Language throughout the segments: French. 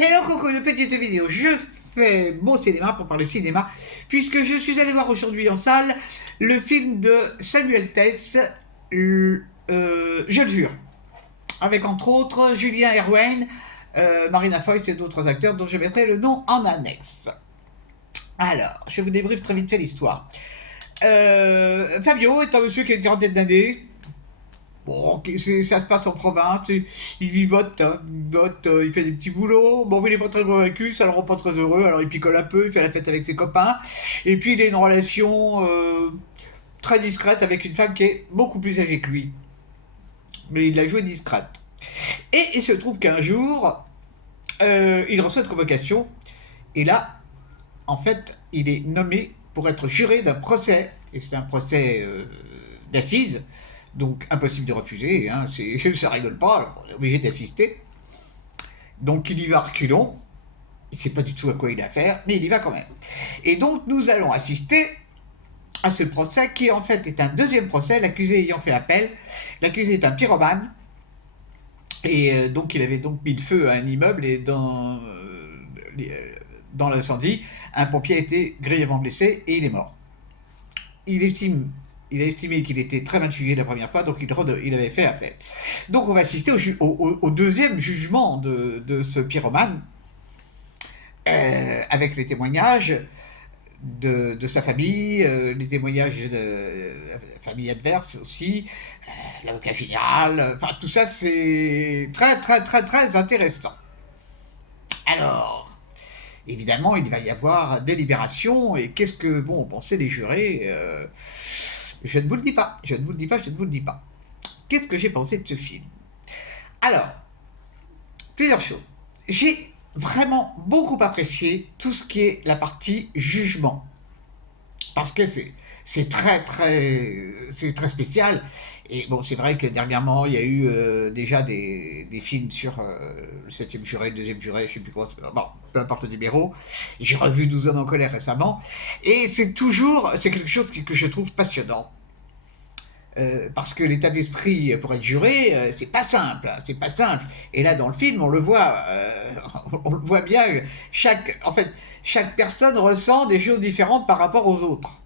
Hello Coco, une petite vidéo. Je fais mon cinéma pour parler de cinéma, puisque je suis allé voir aujourd'hui en salle le film de Samuel Tess, Je le jure, avec entre autres Julien Erwain, Marina Foïs et d'autres acteurs dont je mettrai le nom en annexe. Alors, je vous débriefe très vite fait l'histoire. Fabio est un monsieur qui a une quarantaine d'années. Bon, ça se passe en province, il vivote, hein, il fait des petits boulots. Bon, il est pas très convaincu, ça le rend pas très heureux, alors il picole un peu, il fait la fête avec ses copains. Et puis il a une relation très discrète avec une femme qui est beaucoup plus âgée que lui. Mais il l'a joué discrète. Et il se trouve qu'un jour, il reçoit une convocation, et là, en fait, il est nommé pour être juré d'un procès, et c'est un procès d'assises, donc impossible de refuser, hein, ça rigole pas, on est obligé d'assister. Donc il y va reculons, il ne sait pas du tout à quoi il a affaire, mais il y va quand même. Et donc nous allons assister à ce procès qui en fait est un deuxième procès, l'accusé ayant fait appel. L'accusé est un pyromane, et donc il avait donc mis le feu à un immeuble, et dans l'incendie, un pompier a été grièvement blessé et il est mort. Il estime il a estimé qu'il était très mal jugé la première fois, donc il avait fait appel. Donc on va assister au deuxième jugement de ce pyromane, avec les témoignages de sa famille, les témoignages de la famille adverse aussi, l'avocat général, enfin tout ça c'est très très très très intéressant. Alors, évidemment, il va y avoir délibération, et qu'est-ce que vont penser les jurés je ne vous le dis pas, je ne vous le dis pas, je ne vous le dis pas. Qu'est-ce que j'ai pensé de ce film? Alors, plusieurs choses. J'ai vraiment beaucoup apprécié tout ce qui est la partie jugement, parce que c'est très spécial. Et bon, c'est vrai que dernièrement, il y a eu déjà des films sur le 7e juré, le 2e juré, je sais plus quoi, bon, peu importe le numéro. J'ai revu 12 hommes en colère récemment, et c'est quelque chose que je trouve passionnant. Parce que l'état d'esprit pour être juré, c'est pas simple, hein, c'est pas simple. Et là, dans le film, on le voit bien. En fait, chaque personne ressent des choses différentes par rapport aux autres.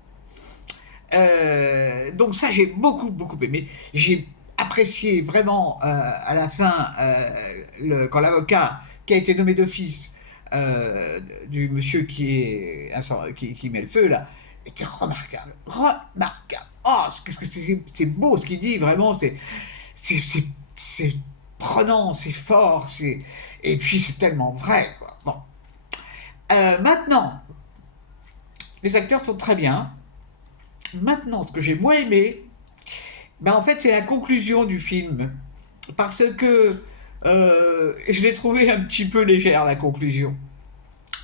Donc ça, j'ai beaucoup aimé. J'ai apprécié vraiment à la fin, quand l'avocat qui a été nommé d'office du monsieur qui met le feu là, était remarquable, remarquable. Oh, qu'est-ce que c'est beau ce qu'il dit, vraiment, c'est c'est- c'est prenant, c'est fort, et puis c'est tellement vrai, quoi. Bon. Maintenant, les acteurs sont très bien. Maintenant, ce que j'ai moins aimé, ben en fait, c'est la conclusion du film. Parce que je l'ai trouvé un petit peu légère, la conclusion.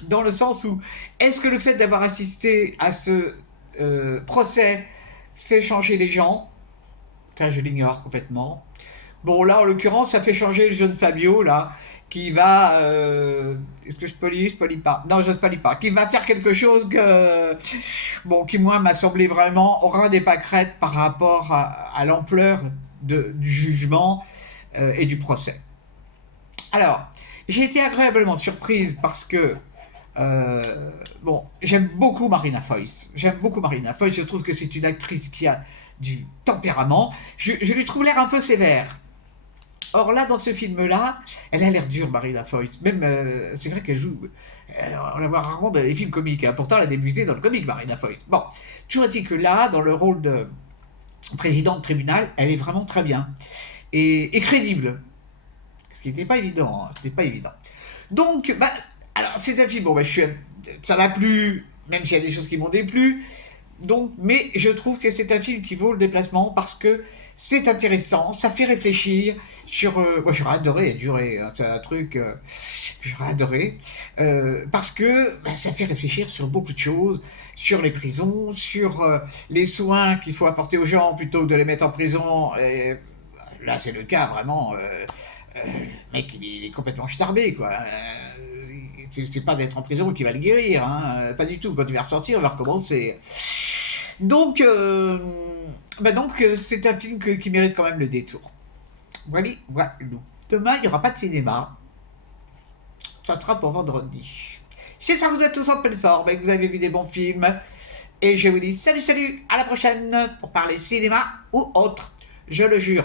Dans le sens où, est-ce que le fait d'avoir assisté à ce procès fait changer les gens? Ça, je l'ignore complètement. Bon, là, en l'occurrence, ça fait changer le jeune Fabio, là, qui va... est-ce que je polis pas. Non, je ne polis pas. Qui va faire quelque chose bon, qui, moi, m'a semblé vraiment aura des pâquerettes par rapport à l'ampleur du jugement et du procès. Alors, j'ai été agréablement surprise parce que bon, j'aime beaucoup Marina Foïs. J'aime beaucoup Marina Foïs. Je trouve que c'est une actrice qui a du tempérament. Je lui trouve l'air un peu sévère. Or là, dans ce film-là, elle a l'air dure, Marina Foïs. Même, c'est vrai qu'elle joue. On la voit rarement dans les films comiques, hein. Pourtant, elle a débuté dans le comique, Marina Foïs. Bon, toujours est-il que là, dans le rôle de présidente de tribunal, elle est vraiment très bien et crédible. Ce qui n'était pas évident, hein. C'était pas évident. Donc, bah, alors c'est un film. Bon, bah, ça m'a plu, même s'il y a des choses qui m'ont déplu. Donc, mais je trouve que c'est un film qui vaut le déplacement parce que c'est intéressant, ça fait réfléchir sur. Moi, j'aurais adoré être juré, hein, c'est un truc que j'aurais adoré parce que bah, ça fait réfléchir sur beaucoup de choses, sur les prisons, sur les soins qu'il faut apporter aux gens plutôt que de les mettre en prison. Et, là, c'est le cas vraiment. Le mec, il est complètement starbé, quoi. C'est pas d'être en prison qui va le guérir, hein. Pas du tout. Quand il va ressortir, il va recommencer. Donc, c'est un film qui mérite quand même le détour. Voilà, voilà. Demain, il n'y aura pas de cinéma. ça sera pour vendredi. J'espère que vous êtes tous en pleine forme et que vous avez vu des bons films. Et je vous dis salut, salut, à la prochaine pour parler cinéma ou autre. Je le jure.